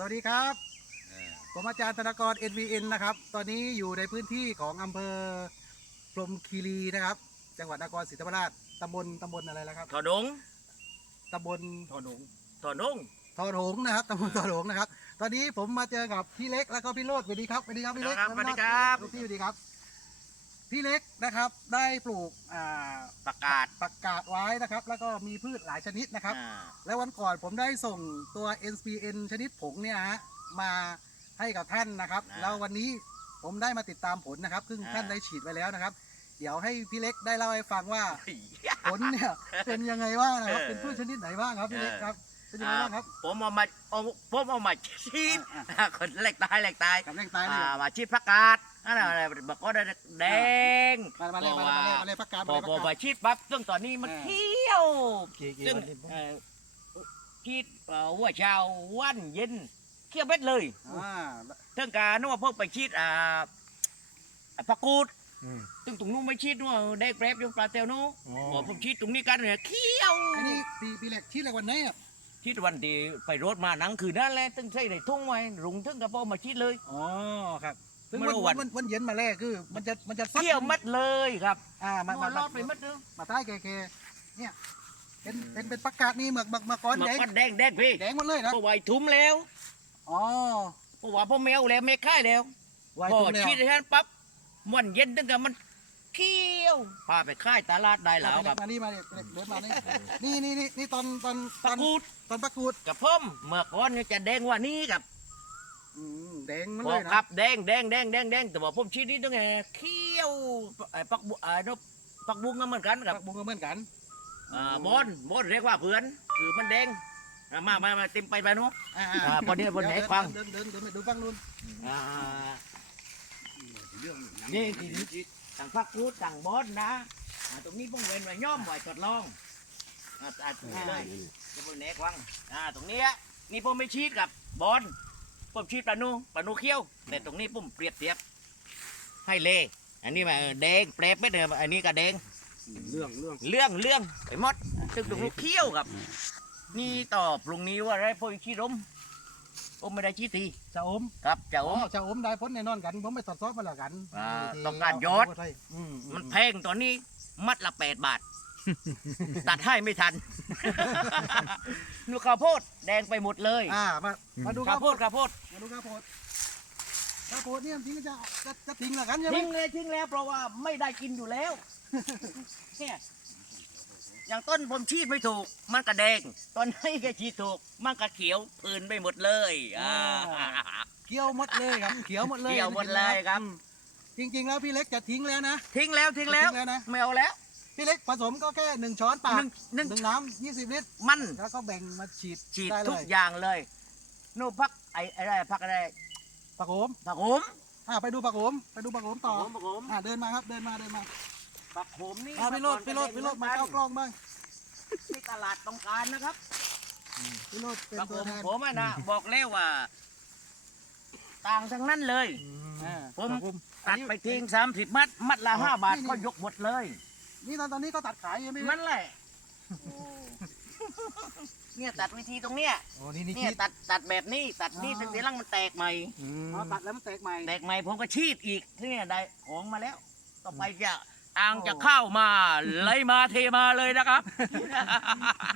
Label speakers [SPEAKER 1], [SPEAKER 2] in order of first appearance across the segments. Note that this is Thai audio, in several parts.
[SPEAKER 1] สวัสดีครับ ผมอาจารย์ธนกร NVN นะครับ ตอนนี้อยู่ในพื้นที่ของอำเภอพรหมคีรีนะครับ จังหวัดนครศรีธรรมราชตำบลตำบลอะไรแล้วครับ
[SPEAKER 2] ถอดง
[SPEAKER 1] ตำบลทอหนง
[SPEAKER 2] ถอดง
[SPEAKER 1] ทอหงนะครับตำบลทอหงนะครับ ตอนนี้ผมมาเจอกับพี่เล็กแล้วก็พี่โรดสวัสดีครับสวัสดีครับพี่เล็ก
[SPEAKER 2] ครับสวัสดีครับ
[SPEAKER 1] พี่สวัสดีครับ พี่เล็กนะครับได้ปลูกอ่า
[SPEAKER 2] ประกาศ
[SPEAKER 1] ประกาศไว้นะครับ แล้วก็มีพืชหลายชนิดนะครับ
[SPEAKER 2] อ่า
[SPEAKER 1] แล้ววันก่อนผมได้ส่งตัว NPN ชนิดผงเนี่ยฮะมาให้กับท่านนะครับแล้ววันนี้ผมได้มาติดตามผลนะครับ ซึ่งท่านได้ฉีดไปแล้วนะครับ เดี๋ยวให้พี่เล็กได้เล่าให้ฟังว่า
[SPEAKER 2] เฮ้ย
[SPEAKER 1] ผลเนี่ย เป็นยังไงบ้างนะครับ
[SPEAKER 2] เออ
[SPEAKER 1] เป็นพืชชนิดไหนบ้างครับพี่เล็กครับ เป็นยังไงบ้างครับ
[SPEAKER 2] ผมเอามาเอาผมเอามาชีด
[SPEAKER 1] อ่า
[SPEAKER 2] อ่าคนแหลกตายแหลกตาย
[SPEAKER 1] กับแรงตายเลย
[SPEAKER 2] อ่ามาชีดประกาศนั่นแหละบอกก็ได้แดง
[SPEAKER 1] มามาเลยมาเลยมาเลยมาเลยประกาศ
[SPEAKER 2] พอ
[SPEAKER 1] มาเลย
[SPEAKER 2] พอ
[SPEAKER 1] ประ
[SPEAKER 2] มา
[SPEAKER 1] กาศ
[SPEAKER 2] ชีดปั๊บซึ่งตอนนี้มัน
[SPEAKER 1] อ่า
[SPEAKER 2] เขี้ยว
[SPEAKER 1] กี่กี่
[SPEAKER 2] ซึ่ง
[SPEAKER 1] วันที่
[SPEAKER 2] เอ่อชีดเอ่อหัวเช้าวันเย็นเขี้ยวเบ็ดเลย
[SPEAKER 1] อ่า
[SPEAKER 2] ซึ่งการนึกว่าพวกไปชีดอ่าอ่าผักกูดซึ่งตรงนู้นไม่ชีดนู้นแดงแปรบอยู่ปลาเตียวนู้นพอผมชีดตรงนี้กันเนี่ยเขี้ยว
[SPEAKER 1] อันนี้พี่พี่เล็กชี้เลยวันไหนอะ
[SPEAKER 2] ชีดวันที่ไปรถมาหนังคืนนั่นแหละตึงใส่ในทุ่งไว้รุงถึงกับพ่อมาชีดเลย
[SPEAKER 1] อ๋อครับซึ่ง
[SPEAKER 2] ไม่
[SPEAKER 1] วัน
[SPEAKER 2] รู้
[SPEAKER 1] วั
[SPEAKER 2] วัน น
[SPEAKER 1] วันวันเย็นมาแรกคือ มันจะมันจะซัด
[SPEAKER 2] เขี้ยวมัดเลยครับ
[SPEAKER 1] อ่ามา
[SPEAKER 2] มา
[SPEAKER 1] มา
[SPEAKER 2] ล
[SPEAKER 1] มา
[SPEAKER 2] อดไปมัดเนึง
[SPEAKER 1] มาใต้แกๆเนี่ยเป็นเป็นเป็นประกาศนี่หมึกหมึกมาก้อน
[SPEAKER 2] มา
[SPEAKER 1] แดง
[SPEAKER 2] ปัดแดงแดงพี่
[SPEAKER 1] แดงหมดเลยนะ
[SPEAKER 2] พอไหวทุ่มแล้ว
[SPEAKER 1] อ๋อ
[SPEAKER 2] พอว่าพ่อแมวแล้วไม่ค่ายแล้ว
[SPEAKER 1] ไว้
[SPEAKER 2] พอ
[SPEAKER 1] ตรงแล้ว
[SPEAKER 2] ชีดแทนปั๊บมันเย็นตึงกับมัน เขี้ยวพาไปค่ายตลาดได้แล้วครับ
[SPEAKER 1] มานี่มาเนี่ยเดินมานี่นี่นี่นี่นี่ตอนตอนต
[SPEAKER 2] ตะ
[SPEAKER 1] อน
[SPEAKER 2] กูด
[SPEAKER 1] ตอนประกูด
[SPEAKER 2] กับพ่อมเมื่อก่อนเนี่ยจะแดงกว่านี้ครับ
[SPEAKER 1] อืมแดงมัน
[SPEAKER 2] บ
[SPEAKER 1] เล
[SPEAKER 2] อก
[SPEAKER 1] ย
[SPEAKER 2] ครั
[SPEAKER 1] นะ
[SPEAKER 2] บแดงแดงแดงแดงแดงแต่ว่าผมชีดนี่ตั้งไงเขี้ยวไอ้ปักบุไอ้นกปักบุ้งก็เหมือนกันครับ
[SPEAKER 1] บุ้งก็เหมือนกัน
[SPEAKER 2] อ่าบอนบอนเรียกว่าเพื่อนคือมันแดงอ่ามามามาเต็มไปไปนู้น
[SPEAKER 1] อ่า
[SPEAKER 2] อ่าพอดีพอดี
[SPEAKER 1] เยว
[SPEAKER 2] ฟัง
[SPEAKER 1] เดินเดินเดินเดินดูฟังนู่น
[SPEAKER 2] อ่า นี่ที่นี่ ต่างพักกูดต่างบอนนะอ่าตรงนี้ผมเว้นไว้ย่อมไว้ทดลองอ่าอ่าตรงนี้เลยจะเป็นแหนกวังอ่าตรงเนี้ยนี่ผมไม่ชีดกับบอนผมชีดปลานูปลานูเขี้ยว แต่ตรงนี้ผมเปรียบเทียบให้เล่อันนี้มาเออแดงเปรบไม่เดิมอันนี้ก็แดง
[SPEAKER 1] เรื่องเรื่อง
[SPEAKER 2] เรื่องเรื่องไปหมดตึกตรงลูกเขี้ยวครับ นี่ตอบปรุงนี้ว่าไรพ่อขี้รม โอ้ไม่ได้ชี้ตี
[SPEAKER 1] ชาอม
[SPEAKER 2] ครับเจ้า
[SPEAKER 1] อ๋อชาอมได้พ้นแน่นอนกันผมไปตรวจสอบมาแล้วกัน
[SPEAKER 2] อ่า
[SPEAKER 1] ที่
[SPEAKER 2] ต้องการยอด
[SPEAKER 1] เาไว้อืม
[SPEAKER 2] มันแพงตอนนี้มัดละแปดบาท ตัดให้ไม่ทันนูข้าวโพดแดงไปหมดเลย
[SPEAKER 1] อ่ามามาดู
[SPEAKER 2] ข้า
[SPEAKER 1] ข้าวว
[SPEAKER 2] โพ
[SPEAKER 1] โพ
[SPEAKER 2] ด
[SPEAKER 1] ด
[SPEAKER 2] ข้าวโพด
[SPEAKER 1] มาดูข้าวโพดข้าวโพดเนี่ยทิ้งจะจะจะทิ้งเหรอกันใช่ไหม
[SPEAKER 2] ทิ้งเลยทิ้งแล้วเพราะว่าไม่ได้กินอยู่แล้วเนี่ย อย่างต้นผมชีดไม่ถูก มันก็แดงตอนนี้ก็ชีดถูก มันก็เขียวพื้นไปหมดเลยอ่า
[SPEAKER 1] เกี่ยวหมดเลยครับ เขียวหมดเลย
[SPEAKER 2] เขียวหมดเลยครับ
[SPEAKER 1] อืมจริง ๆ แล้วพี่เล็กจะทิ้งแล้วนะ
[SPEAKER 2] ทิ้งแล้วทิ้งแล้ว
[SPEAKER 1] ทิ้งแล้วนะ
[SPEAKER 2] ไม่เอาแล้ว
[SPEAKER 1] พี่เล็กผสมก็แค่หนึ่งช้อนปาก
[SPEAKER 2] หนึ่งหนึ่ง
[SPEAKER 1] หนึ่งน้ำยี่สิบลิตร
[SPEAKER 2] มัน
[SPEAKER 1] แล้วก็แบ่งมาฉีด
[SPEAKER 2] ฉีด
[SPEAKER 1] ได้เล
[SPEAKER 2] ทุก
[SPEAKER 1] ย
[SPEAKER 2] อย่างเลยนู่นพักไอ้ไอ้อะไรพักอะไร
[SPEAKER 1] ผักโขม
[SPEAKER 2] ผักโขม
[SPEAKER 1] อ่าไปดูผักโขมไปดูผักโขมต่อ
[SPEAKER 2] ผักโขม
[SPEAKER 1] อ่าเดินมาครับเดินมาเดินมา
[SPEAKER 2] ผักโขมนี่
[SPEAKER 1] อ่าพี่โรดพี่โรดพี่โรดมาเข้ากล้องบ้าง
[SPEAKER 2] ที่ตลาดต้องการนะครับ
[SPEAKER 1] พี่โรดเป็น
[SPEAKER 2] ผักโข
[SPEAKER 1] ตัว
[SPEAKER 2] ม
[SPEAKER 1] แทน
[SPEAKER 2] ผมอะนะบอกแล้วว่า ต่างทั้งนั้นเลย
[SPEAKER 1] อ่า
[SPEAKER 2] ผม
[SPEAKER 1] ผักโข
[SPEAKER 2] ตัดไปทิ้งสามสิบมัด มัดละห้าบาท
[SPEAKER 1] นี่
[SPEAKER 2] ก็ยกหมดเลย
[SPEAKER 1] นี่ตอนตอนนี้ก็ตัดขายยังไม่
[SPEAKER 2] มันแหละเนี่ยตัดวิธีตรงเนี้ย
[SPEAKER 1] โอ้นี่นี่
[SPEAKER 2] เนี่ย
[SPEAKER 1] ชีด
[SPEAKER 2] ตัดตัดแบบนี้ ตัดนี่
[SPEAKER 1] อ๋อ
[SPEAKER 2] จนเสียรังมันแตกใหม่
[SPEAKER 1] อ๋อตัดแล้วมันแตกใหม่
[SPEAKER 2] แตกใหม่ผมก็ชีดอีกที่เนี่ยได้ของมาแล้ว ต่อไปจะ อ่างจะเข้ามาไหลมาเทมาเลยนะครับ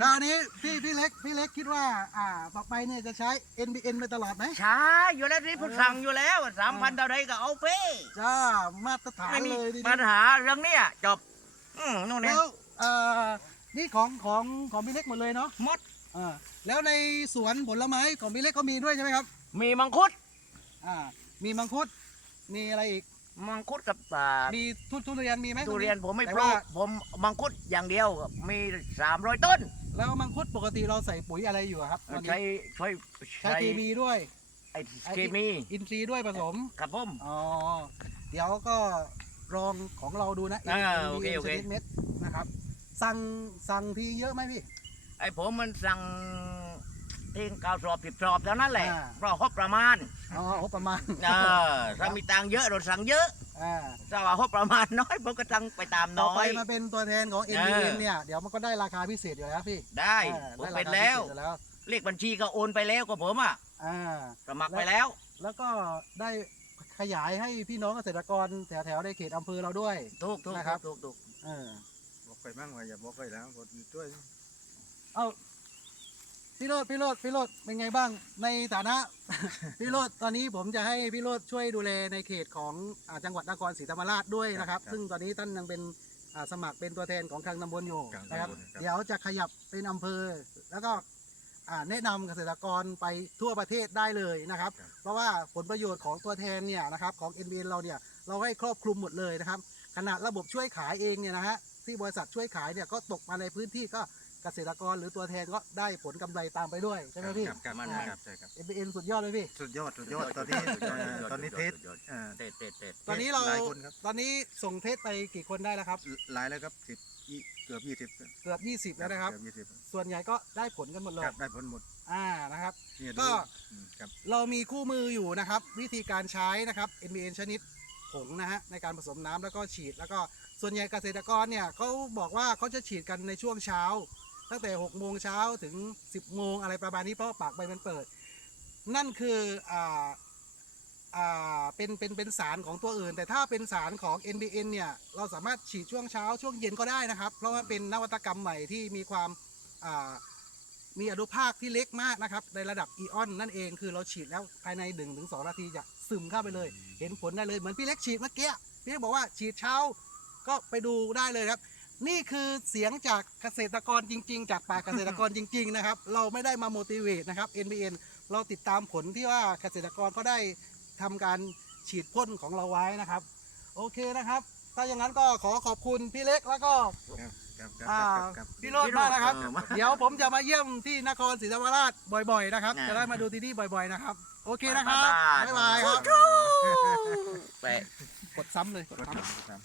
[SPEAKER 1] คราวนี้พี่พี่เล็กพี่เล็กคิดว่า อ่าต่อไปเนี่ยจะใช้ NBN ไปตลอดไหม
[SPEAKER 2] ใช่อยู่แล้วนี่ผมสั่งอยู่แล้วสามพันเท่าไรก็เอาไป
[SPEAKER 1] จ้ามาตรฐาน
[SPEAKER 2] ไม่มี
[SPEAKER 1] เลยดี
[SPEAKER 2] ปัญหาเรื่องเนี้ยจบอืมนู่นเนี่ย
[SPEAKER 1] แล้วเอ่อนี่ของของของพี่เล็กหมดเลยเนาะ
[SPEAKER 2] หมด
[SPEAKER 1] อ่าแล้วในสวนผลไม้ของพี่เล็กก็มีด้วยใช่ไหมครับ
[SPEAKER 2] มีมังคุด
[SPEAKER 1] อ่ามีมังคุดมีอะไรอีก
[SPEAKER 2] มังคุดกับอ่า
[SPEAKER 1] มีทุทุเรียนมีไหม
[SPEAKER 2] ทุเรียนผมไม่
[SPEAKER 1] แต่
[SPEAKER 2] ปลู
[SPEAKER 1] ว่าก
[SPEAKER 2] ผมมังคุดอย่างเดียวมีสามร้อยต้น
[SPEAKER 1] แล้วมังคุดปกติเราใส่ปุ๋ยอะไรอยู่อะครับตอนนี้
[SPEAKER 2] ใช้ใช้
[SPEAKER 1] ใช้เคมีด้วย
[SPEAKER 2] ไอ้เคมี
[SPEAKER 1] อินทรีย์ด้วยผสม
[SPEAKER 2] ครับผม
[SPEAKER 1] อ๋อเดี๋ยวก็ลองของเราดูนะ
[SPEAKER 2] อ่า
[SPEAKER 1] NBN
[SPEAKER 2] โอเคโอเค
[SPEAKER 1] ชนิดเม็ดนะครับ สั่งสั่งทีเยอะไหมพี่
[SPEAKER 2] ไอ้ผมมันสั่ง ทิ้งกาวสอบผิดสอบเท่านั้นแหละ
[SPEAKER 1] อ่า
[SPEAKER 2] เพราะครบประมาณ
[SPEAKER 1] อ๋อโอ้ประมาณ
[SPEAKER 2] เออถ้ามีตังค์เยอะเราสั่งเยอะ
[SPEAKER 1] อ่า
[SPEAKER 2] ถ้าว่าครบประมาณน้อยผมก็สั่งไปตาม
[SPEAKER 1] ต่อ
[SPEAKER 2] น้อ
[SPEAKER 1] ไป
[SPEAKER 2] ย
[SPEAKER 1] มาเป็นตัวแทนของ
[SPEAKER 2] เอ
[SPEAKER 1] NBN
[SPEAKER 2] อ
[SPEAKER 1] เนี่ย เดี๋ยวมันก็ได้ราคาพิเศษอยู่แล้วพี่
[SPEAKER 2] ได้
[SPEAKER 1] อ่า
[SPEAKER 2] ผม
[SPEAKER 1] ได้
[SPEAKER 2] เป็น
[SPEAKER 1] ราคา
[SPEAKER 2] แล้ว
[SPEAKER 1] พิเศษอยู่แล้ว
[SPEAKER 2] เลขบัญชีก็โอนไปแล้วก็ผมอะ
[SPEAKER 1] อ่า
[SPEAKER 2] สมัครไปแล้ว
[SPEAKER 1] แล้วก็ได้ขยายให้พี่น้องเกษตรกรแถวๆในเขตอำเภอเราด้วย
[SPEAKER 2] ถูกถูก
[SPEAKER 1] นะครับ
[SPEAKER 2] ถูกถูก
[SPEAKER 1] เออ
[SPEAKER 3] บอกไปมั่งว่าอย่าบอกไปแล้วกดอยู่ด้วย
[SPEAKER 1] เอา พี่โรดพี่โรดพี่โรดเป็นไงบ้าง ในฐานะ พี่โรดตอนนี้ผมจะให้พี่โรดช่วยดูแลในเขตของอาจังหวัดนครศรีธรรมราชด้วยนะครับซึ่งตอนนี้ท่านยังเป็นอ่าสมัครเป็นตัวแทนของทางตำบลอยู่นะครับ เดี๋ยวจะขยับเป็นอำเภอ แล้วก็อ่าแนะนำเกษตรกรไปทั่วประเทศได้เลยนะครับ เพราะว่าผลประโยชน์ของตัวแทนเนี่ยนะครับของ NBN เราเนี่ยเราให้ครอบคลุมหมดเลยนะครับ ขนาดระบบช่วยขายเองเนี่ยนะฮะที่บริษัทช่วยขายเนี่ยก็ตกมาในพื้นที่ก็ เกษตรกรหรือตัวแทนก็ได้ผลกำไรตามไปด้วยใช่ไหมพี่
[SPEAKER 3] ครับครับ
[SPEAKER 2] มัน
[SPEAKER 3] ค
[SPEAKER 2] นะ
[SPEAKER 3] รับใช่ครับ
[SPEAKER 1] NBN สุดยอดเลยพี่
[SPEAKER 3] สุดยอดสุดยอดตอนนี้เอ่อตอนนี้เทสเอ่อ
[SPEAKER 2] เทสเทสเทส
[SPEAKER 1] ตอนนี้เรา
[SPEAKER 3] หลายคนครับ
[SPEAKER 1] ตอนนี้ส่งเทสไปกี่คนได้แล้วครับ
[SPEAKER 3] หลายแล้วครับสิบยี่เกือบยี่สิบ
[SPEAKER 1] เกือบ 20 แล้วนะครับ
[SPEAKER 3] เกือบยี่สิบ
[SPEAKER 1] ส่วนใหญ่ก็ได้ผลกันหมดเล
[SPEAKER 3] ค
[SPEAKER 1] ย
[SPEAKER 3] รับได้ผลหมด
[SPEAKER 1] อ่านะครับ
[SPEAKER 3] เนี่ย
[SPEAKER 1] ก็
[SPEAKER 3] ดูอืมครับ
[SPEAKER 1] เรามีคู่มืออยู่นะครับ วิธีการใช้นะครับ NBN ชนิดผงนะฮะในการผสมน้ำแล้วก็ฉีด แล้วก็ส่วนใหญ่เกษตรกรเนี่ยเขาบอกว่าเขาจะฉีดกันในช่วงเช้า ตั้งแต่6โมงเช้าถึง 10โมงอะไรประมาณนี้เพราะปากใบมันเปิด นั่นคืออ่าอ่าเป็นเป็นเป็นสารของตัวอื่น แต่ถ้าเป็นสารของ NBN เนี่ยเราสามารถฉีดช่วงเช้าช่วงเย็นก็ได้นะครับ เพราะว่าเป็นนวัตกรรมใหม่ที่มีความอ่ามีอนุภาคที่เล็กมากนะครับ ในระดับอีออนนั่นเองคือเราฉีดแล้วภายใน1นถึงสนาทีจะซึมเข้าไปเลย เห็นผลได้เลยเหมือนพี่เล็กฉีดเมื่อกี้พี่เล็กบอกว่าฉีดเช้าก็ไปดูได้เลยครับ นี่คือเสียงจากเกษตรกรจริง ๆ จากปากเกษตรกรจริง ๆ นะครับ เราไม่ได้มา motivate นะครับ NBN เราติดตามผลที่ว่าเกษตรกรก็ได้ทำการฉีดพ่นของเราไว้นะครับ โอเคนะครับ ถ้าอย่างนั้นก็ขอขอบคุณพี่เล็กแล้วก็
[SPEAKER 3] ครับครับ
[SPEAKER 1] อ่า
[SPEAKER 3] ครับครับ
[SPEAKER 1] พี่โรจน์มากนะครับ
[SPEAKER 2] เออมา
[SPEAKER 1] เดี๋ยวผมจะมาเยี่ยมที่นครศรีธรรมราชบ่อยๆนะครับ
[SPEAKER 2] อ่า
[SPEAKER 1] จะได้มาดูที่นี่บ่อยๆนะครับ โอเคนะครับ
[SPEAKER 2] บ๊ายบาย
[SPEAKER 1] บ๊ายบายครับ
[SPEAKER 2] แปะ
[SPEAKER 1] กดซ้ำเลยกด
[SPEAKER 3] ครับ
[SPEAKER 1] ซ้ำ
[SPEAKER 3] ครับ